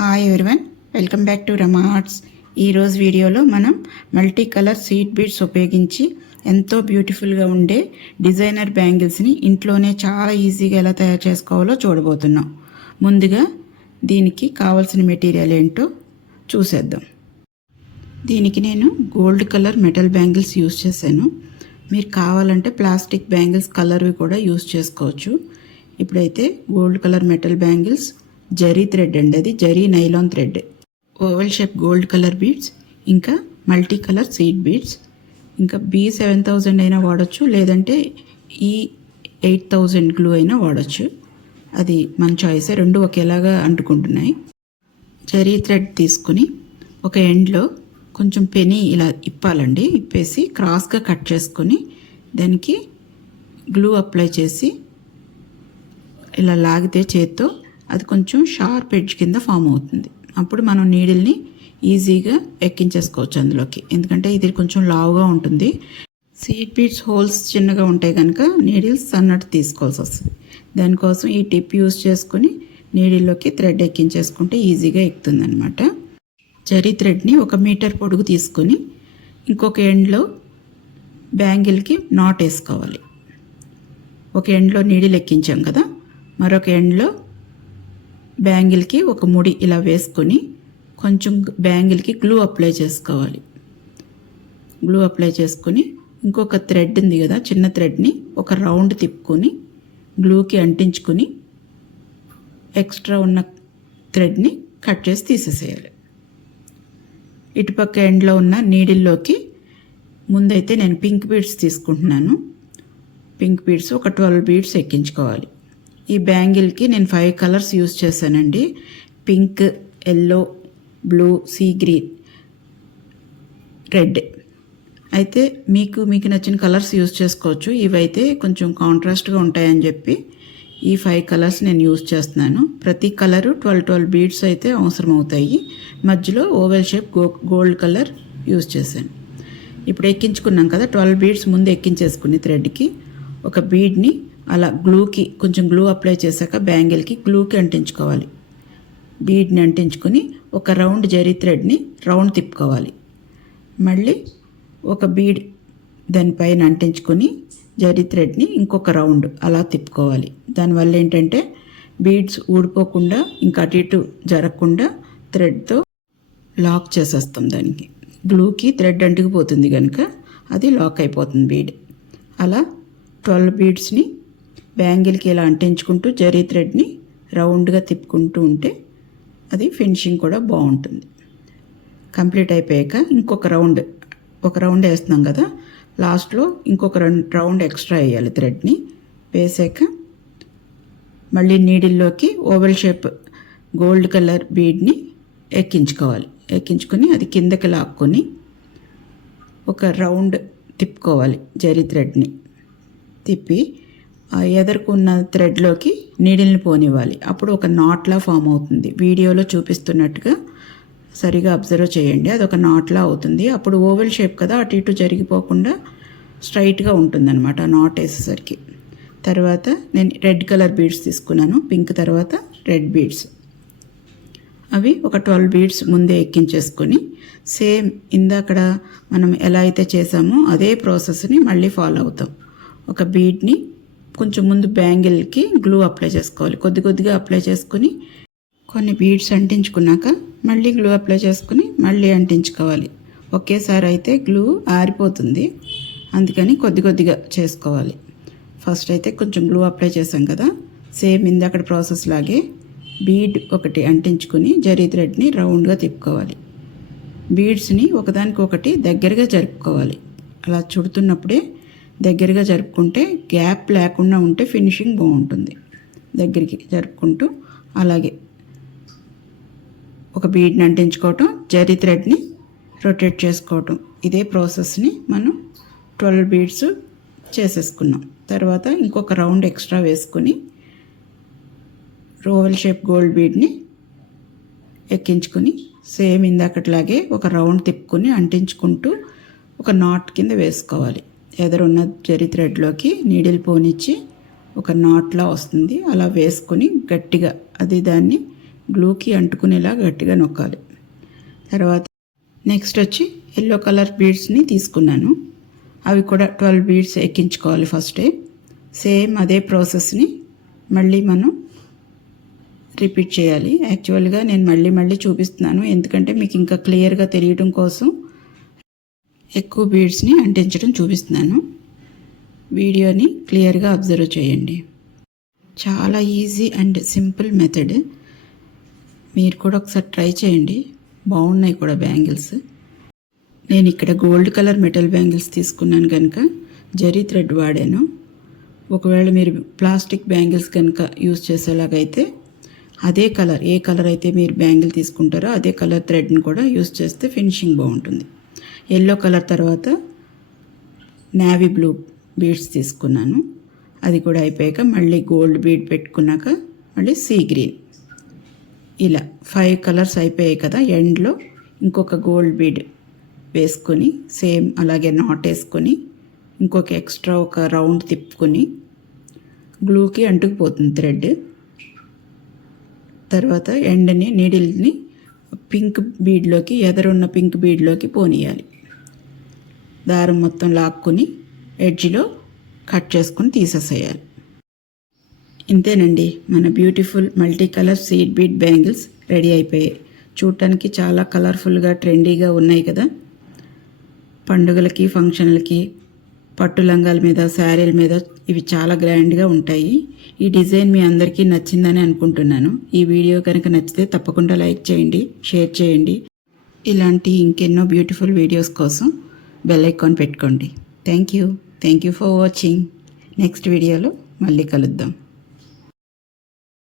Hi everyone, welcome back to Rama arts. ఈరోజు వీడియోలో మనం మల్టీ కలర్ సీడ్ బీడ్స్ ఉపయోగించి ఎంతో బ్యూటిఫుల్గా ఉండే డిజైనర్ బ్యాంగిల్స్ని ఇంట్లోనే చాలా ఈజీగా ఎలా తయారు చేసుకోవాలో చూడబోతున్నాం. ముందుగా దీనికి కావాల్సిన మెటీరియల్ ఏంటో చూసేద్దాం. దీనికి నేను gold colour metal bangles use చేశాను. మీరు కావాలంటే ప్లాస్టిక్ బ్యాంగిల్స్ కలర్వి కూడా యూస్ చేసుకోవచ్చు. ఇప్పుడైతే gold colour metal bangles, zari thread అండి, అది zari nylon thread, oval shape gold colour beads, ఇంకా మల్టీ కలర్ సీడ్ బీడ్స్, ఇంకా B7000 అయినా వాడచ్చు, లేదంటే E8000 గ్లూ అయినా వాడచ్చు. అది మన చాయిస్. రెండు ఒకేలాగా అంటుకుంటున్నాయి. జరీ థ్రెడ్ తీసుకుని ఒక ఎండ్లో కొంచెం పెని ఇలా ఇప్పాలండి. ఇప్పేసి క్రాస్గా కట్ చేసుకొని దానికి గ్లూ అప్లై చేసి ఇలా లాగితే చేత్తో అది కొంచెం షార్ప్ ఎడ్జ్ కింద ఫామ్ అవుతుంది. అప్పుడు మనం నీడిల్ని ఈజీగా ఎక్కించేసుకోవచ్చు అందులోకి, ఎందుకంటే ఇది కొంచెం లావుగా ఉంటుంది. సీడ్ బీడ్స్ హోల్స్ చిన్నగా ఉంటాయి కనుక నీడిల్స్ సన్నట్టు తీసుకోవాల్సి వస్తుంది. దానికోసం ఈ టిప్ యూస్ చేసుకుని నీడిల్లోకి థ్రెడ్ ఎక్కించేసుకుంటే ఈజీగా ఎక్కుతుంది అనమాట. జరీ థ్రెడ్ని 1 మీటర్ పొడుగు తీసుకొని ఇంకొక ఎండ్లో బ్యాంగిల్కి నాట్ వేసుకోవాలి. ఒక ఎండ్లో నీడిల్ ఎక్కించాం కదా, మరొక ఎండ్లో బ్యాంగిల్కి ఒక ముడి ఇలా వేసుకొని కొంచెం బ్యాంగిల్కి గ్లూ అప్లై చేసుకోవాలి. గ్లూ అప్లై చేసుకొని ఇంకొక థ్రెడ్ ఉంది కదా, చిన్న థ్రెడ్ని ఒక రౌండ్ తిప్పుకొని గ్లూకి అంటించుకొని ఎక్స్ట్రా ఉన్న థ్రెడ్ని కట్ చేసి తీసేసేయాలి. ఇటుపక్క ఎండ్లో ఉన్న నీడిల్లోకి ముందైతే నేను పింక్ బీడ్స్ తీసుకుంటున్నాను. పింక్ బీడ్స్ ఒక 12 బీడ్స్ ఎక్కించుకోవాలి. ఈ బ్యాంగిల్కి నేను 5 కలర్స్ యూస్ చేశానండి. Pink, yellow, blue, sea green, red. అయితే మీకు నచ్చిన కలర్స్ యూస్ చేసుకోవచ్చు. ఇవైతే కొంచెం కాంట్రాస్ట్గా ఉంటాయని చెప్పి ఈ 5 కలర్స్ నేను యూస్ చేస్తున్నాను. ప్రతి కలరు 12 బీడ్స్ అయితే అవసరం అవుతాయి. మధ్యలో oval shape gold colour use చేశాను. ఇప్పుడు ఎక్కించుకున్నాం కదా, 12 బీడ్స్ ముందు ఎక్కించేసుకుని థ్రెడ్కి ఒక బీడ్ని అలా గ్లూకి కొంచెం గ్లూ అప్లై చేశాక బ్యాంగిల్కి గ్లూకి అంటించుకోవాలి. బీడ్ని అంటించుకొని ఒక రౌండ్ జరీ థ్రెడ్ని రౌండ్ తిప్పుకోవాలి. మళ్ళీ ఒక బీడ్ దానిపైన అంటించుకొని జరీ థ్రెడ్ని ఇంకొక రౌండ్ అలా తిప్పుకోవాలి. దానివల్ల ఏంటంటే బీడ్స్ ఊడిపోకుండా ఇంకా అటు ఇటు జరగకుండా థ్రెడ్తో లాక్ చేసేస్తాం. దానికి గ్లూకి థ్రెడ్ అంటుకుపోతుంది కనుక అది లాక్ అయిపోతుంది బీడ్. అలా 12 బీడ్స్ని బ్యాంగిల్కి ఇలా అంటించుకుంటూ జరీ థ్రెడ్ని రౌండ్గా తిప్పుకుంటూ ఉంటే అది ఫినిషింగ్ కూడా బాగుంటుంది. కంప్లీట్ అయిపోయాక ఒక రౌండ్ వేస్తున్నాం కదా, లాస్ట్లో ఇంకొక రౌండ్ ఎక్స్ట్రా వేయాలి. థ్రెడ్ని వేసాక మళ్ళీ నీడిల్లోకి ఓవెల్ షేప్ గోల్డ్ కలర్ బీడ్ని ఎక్కించుకోవాలి. ఎక్కించుకొని అది కిందకి లాక్కొని ఒక రౌండ్ తిప్పుకోవాలి. జరీ థ్రెడ్ని తిప్పి ఎదుర్కొన్న థ్రెడ్లోకి నీడిల్ని పోనివ్వాలి. అప్పుడు ఒక నాట్లా ఫామ్ అవుతుంది. వీడియోలో చూపిస్తున్నట్టుగా సరిగా అబ్జర్వ్ చేయండి. అది ఒక నాట్లా అవుతుంది. అప్పుడు ఓవెల్ షేప్ కదా, అటు ఇటు జరిగిపోకుండా స్ట్రైట్గా ఉంటుందన్నమాట నాట్ వేసేసరికి. తర్వాత నేను రెడ్ కలర్ బీడ్స్ తీసుకున్నాను. పింక్ తర్వాత రెడ్ బీడ్స్, అవి ఒక 12 బీడ్స్ ముందే ఎక్కించేసుకొని సేమ్ ఇందాకడ మనం ఎలా అయితే చేసామో అదే ప్రాసెస్ని మళ్ళీ ఫాలో అవుతాం. ఒక బీడ్ని కొంచెం ముందు బ్యాంగిల్కి గ్లూ అప్లై చేసుకోవాలి. కొద్దిగా అప్లై చేసుకుని కొన్ని బీడ్స్ అంటించుకున్నాక మళ్ళీ గ్లూ అప్లై చేసుకుని మళ్ళీ అంటించుకోవాలి. ఒకేసారి అయితే గ్లూ ఆరిపోతుంది, అందుకని కొద్దిగా చేసుకోవాలి. ఫస్ట్ అయితే కొంచెం గ్లూ అప్లై చేసాం కదా, సేమ్ ఇందాక ప్రాసెస్ లాగే బీడ్ ఒకటి అంటించుకుని జరీ థ్రెడ్ని రౌండ్గా తిప్పుకోవాలి. బీడ్స్ని ఒకదానికొకటి దగ్గరగా జరుపుకోవాలి. అలా చుడుతున్నప్పుడే దగ్గరగా జరుపుకుంటే గ్యాప్ లేకుండా ఉంటే ఫినిషింగ్ బాగుంటుంది. దగ్గరికి జరుపుకుంటూ అలాగే ఒక బీడ్ని అంటించుకోవటం, జరీ థ్రెడ్ని రొటేట్ చేసుకోవటం. ఇదే ప్రాసెస్ని మనం 12 బీడ్స్ చేసేసుకున్నాం. తర్వాత ఇంకొక రౌండ్ ఎక్స్ట్రా వేసుకుని ఓవెల్ షేప్ గోల్డ్ బీడ్ని ఎక్కించుకొని సేమ్ ఇందాకట్లాగే ఒక రౌండ్ తిప్పుకొని అంటించుకుంటూ ఒక నాట్ కింద వేసుకోవాలి. ఎదురున్న జరీ థ్రెడ్లోకి నీడిల్ పోనిచ్చి ఒక నాట్లా వస్తుంది. అలా వేసుకొని గట్టిగా అది దాన్ని గ్లూకి అంటుకునేలా గట్టిగా నొక్కాలి. తర్వాత నెక్స్ట్ వచ్చి ఎల్లో కలర్ బీడ్స్ని తీసుకున్నాను. అవి కూడా 12 బీడ్స్ ఎక్కించుకోవాలి ఫస్టే. సేమ్ అదే ప్రాసెస్ని మళ్ళీ మనం రిపీట్ చేయాలి. యాక్చువల్గా నేను మళ్ళీ చూపిస్తున్నాను, ఎందుకంటే మీకు ఇంకా క్లియర్గా తెలియడం కోసం ఎక్కువ బీడ్స్ని అంటించడం చూపిస్తున్నాను. వీడియోని క్లియర్గా అబ్జర్వ్ చేయండి. చాలా ఈజీ అండ్ సింపుల్ మెథడ్. మీరు కూడా ఒకసారి ట్రై చేయండి. బాగున్నాయి కూడా బ్యాంగిల్స్. నేను ఇక్కడ గోల్డ్ కలర్ మెటల్ బ్యాంగిల్స్ తీసుకున్నాను కనుక జరీ థ్రెడ్ వాడాను. ఒకవేళ మీరు ప్లాస్టిక్ బ్యాంగిల్స్ కనుక యూజ్ చేసేలాగైతే అదే కలర్, ఏ కలర్ అయితే మీరు బ్యాంగిల్ తీసుకుంటారో అదే కలర్ థ్రెడ్ని కూడా యూజ్ చేస్తే ఫినిషింగ్ బాగుంటుంది. ఎల్లో కలర్ తర్వాత నేవీ బ్లూ బీడ్స్ తీసుకున్నాను. అది కూడా అయిపోయాక మళ్ళీ గోల్డ్ బీడ్ పెట్టుకున్నాక మళ్ళీ సీ గ్రీన్. ఇలా 5 కలర్స్ అయిపోయాయి కదా. ఎండ్లో ఇంకొక గోల్డ్ బీడ్ వేసుకొని సేమ్ అలాగే నాట్ వేసుకొని ఇంకొక ఎక్స్ట్రా ఒక రౌండ్ తిప్పుకొని గ్లూకి అంటుకుపోతుంది థ్రెడ్. తర్వాత ఎండ్ని నీడిల్ని పింక్ బీడ్లోకి, ఎదరున్న పింక్ బీడ్లోకి పోనీయాలి. దారం మొత్తం లాక్కుని ఎడ్జ్లో కట్ చేసుకుని తీసేసేయాలి. ఇంతేనండి, మన beautiful multi colour seed bead bangles ready అయిపోయాయి. చూడటానికి చాలా కలర్ఫుల్గా ట్రెండీగా ఉన్నాయి కదా. పండుగలకి, ఫంక్షన్లకి, పట్టు లంగాల మీద, శారీల మీద ఇవి చాలా గ్రాండ్గా ఉంటాయి. ఈ డిజైన్ మీ అందరికీ నచ్చిందని అనుకుంటున్నాను. ఈ వీడియో కనుక నచ్చితే తప్పకుండా లైక్ చేయండి, షేర్ చేయండి. ఇలాంటి ఇంకెన్నో బ్యూటిఫుల్ వీడియోస్ కోసం బెల్ ఐకాన్ పెట్టుకోండి. Thank you for watching. Next వీడియోలో మళ్ళీ కలుద్దాం.